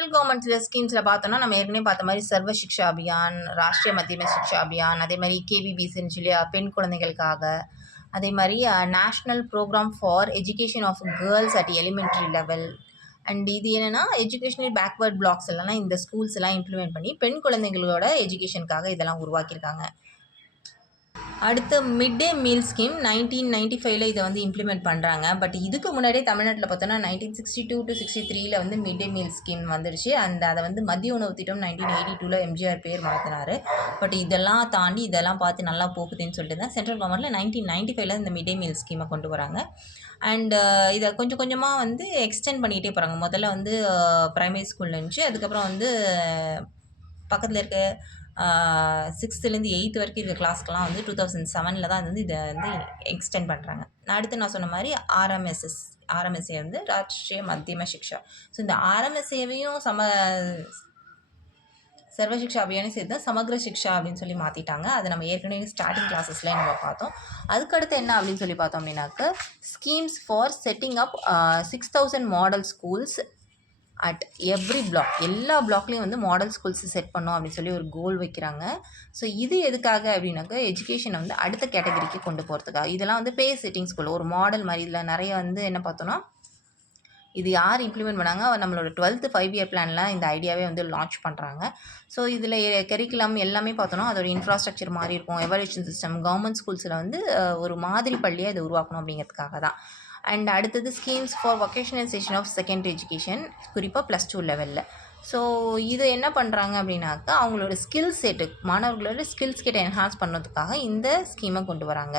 Central government ஸ்கீம்ஸில் பார்த்தோம்னா நம்ம ஏற்கனவே பார்த்த மாதிரி சர்வ சிக்ஷா அபியான், ராஷ்ட்ரிய மத்தியம சிக்ஷா அபியான், அதே மாதிரி கேபிபிசின்னு சொல்லி பெண் குழந்தைகளுக்காக, அதே மாதிரி national programme for education of girls at elementary level. And இது என்னென்னா எஜுகேஷனல் பேக்வேர்ட் பிளாக்ஸ் எல்லாம் இந்த ஸ்கூல்ஸ் எல்லாம் இம்ப்ளிமெண்ட் பண்ணி பெண் குழந்தைகளோட எஜுகேஷனுக்காக இதெல்லாம் உருவாக்கியிருக்காங்க. அடுத்து மிட் டே மீல் ஸ்கீம் 1995 இதை வந்து இம்ப்ளிமெண்ட் பண்ணுறாங்க. பட் இதுக்கு முன்னாடியே தமிழ்நாட்டில் பார்த்தோன்னா 1962 to 63 வந்து மிட் டே மீல் ஸ்கீம் வந்துடுச்சு. அதை வந்து மதிய உணவு திட்டம் 1982 எம்ஜிஆர் பேர் மாற்றினார். பட் இதெல்லாம் தாண்டி இதெல்லாம் பார்த்து நல்லா போகுதுன்னு சொல்லிட்டு தான் சென்ட்ரல் கவர்மெண்ட்டில் 1995 இந்த மிட் டே மீல் ஸ்கீமை கொண்டு வராங்க. அண்ட் இதை கொஞ்சம் கொஞ்சமாக வந்து எக்ஸ்டெண்ட் பண்ணிக்கிட்டே போகிறாங்க. முதல்ல வந்து ப்ரைமரி ஸ்கூலில் இருந்துச்சு, அதுக்கப்புறம் வந்து பக்கத்தில் இருக்க 6th-லேருந்து 8th வரைக்கும் இருக்க கிளாஸ்க்கெலாம் வந்து 2007 தான் வந்து இதை வந்து எக்ஸ்டெண்ட் பண்ணுறாங்க. அடுத்து நான் சொன்ன மாதிரி ஆர்எம்எஸ்ஏ வந்து ராஷ்ட்ரிய மத்தியம சிக்ஷா. ஸோ இந்த ஆர்எம்எஸ்ஏவையும் சர்வ சிக்ஷா அபியானையும் சேர்த்து தான் சமக்ர சிக்ஷா அப்படின்னு சொல்லி மாற்றிட்டாங்க. அதை நம்ம ஏற்கனவே ஸ்டார்டிங் கிளாஸஸ்லேயே நம்ம பார்த்தோம். அதுக்கடுத்து என்ன அப்படின்னு சொல்லி பார்த்தோம் அப்படின்னாக்க schemes for setting up 6000 model schools at every block. எல்லா பிளாக்லேயும் வந்து மாடல் ஸ்கூல்ஸ் செட் பண்ணோம் அப்படின்னு சொல்லி ஒரு கோல் வைக்கிறாங்க. ஸோ இது எதுக்காக அப்படின்னாக்கா எஜுகேஷனை வந்து அடுத்த கேட்டகரிக்கு கொண்டு போகிறதுக்காக. இதெல்லாம் வந்து பே செட்டிங் ஸ்கூல் ஒரு மாடல் மாதிரி. இதில் நிறைய வந்து என்ன பார்த்தோன்னா இது யார் இம்ப்ளிமெண்ட் பண்ணாங்க, நம்மளோட 12th 5-year பிளானில் இந்த ஐடியாவே வந்து லான்ச் பண்ணுறாங்க. ஸோ இதில் கரிக்குலம் எல்லாமே பார்த்தோன்னா அதோட இன்ஃப்ராஸ்ட்ரக்சர் மாதிரி இருக்கும். எவாலுவேஷன் சிஸ்டம் கவர்மெண்ட் ஸ்கூல்ஸில் வந்து ஒரு மாதிரி பள்ளியாக இதை உருவாக்கணும் அப்படிங்கிறதுக்காக தான். அண்ட் அடுத்தது schemes for vocationalisation of secondary education, குறிப்பாக +2 லெவலில். ஸோ இது என்ன பண்ணுறாங்க அப்படின்னாக்கா அவங்களோட ஸ்கில் செட்டு மாணவர்களோட ஸ்கில்ஸ் கிட்ட என்ஹான்ஸ் பண்ணுறதுக்காக இந்த ஸ்கீமை கொண்டு வராங்க.